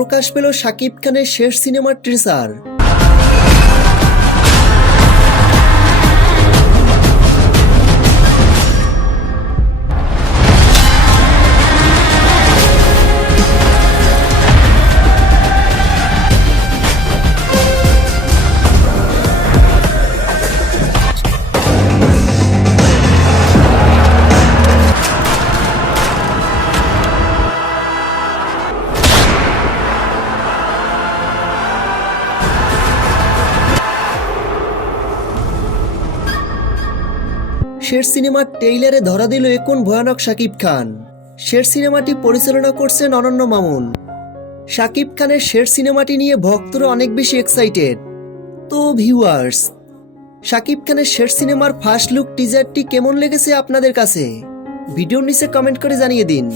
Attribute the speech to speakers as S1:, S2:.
S1: প্রকাশ পেল শাকিব খানের শেষ সিনেমার ট্রেসার শের সিনেমার টেইলারে ধরা দিল কোন ভয়ানক শাকিব খান। শের সিনেমাটি পরিচালনা করছেন অনন্য মামুন। শাকিব খানের শের সিনেমাটি নিয়ে ভক্তরা অনেক বেশি এক্সাইটেড তো ভিউয়ার্স শাকিব খানের শের সিনেমার ফার্স্ট লুক টিজারটি কেমন লেগেছে আপনাদের কাছে? ভিডিওর নিচে কমেন্ট করে জানিয়ে দিন।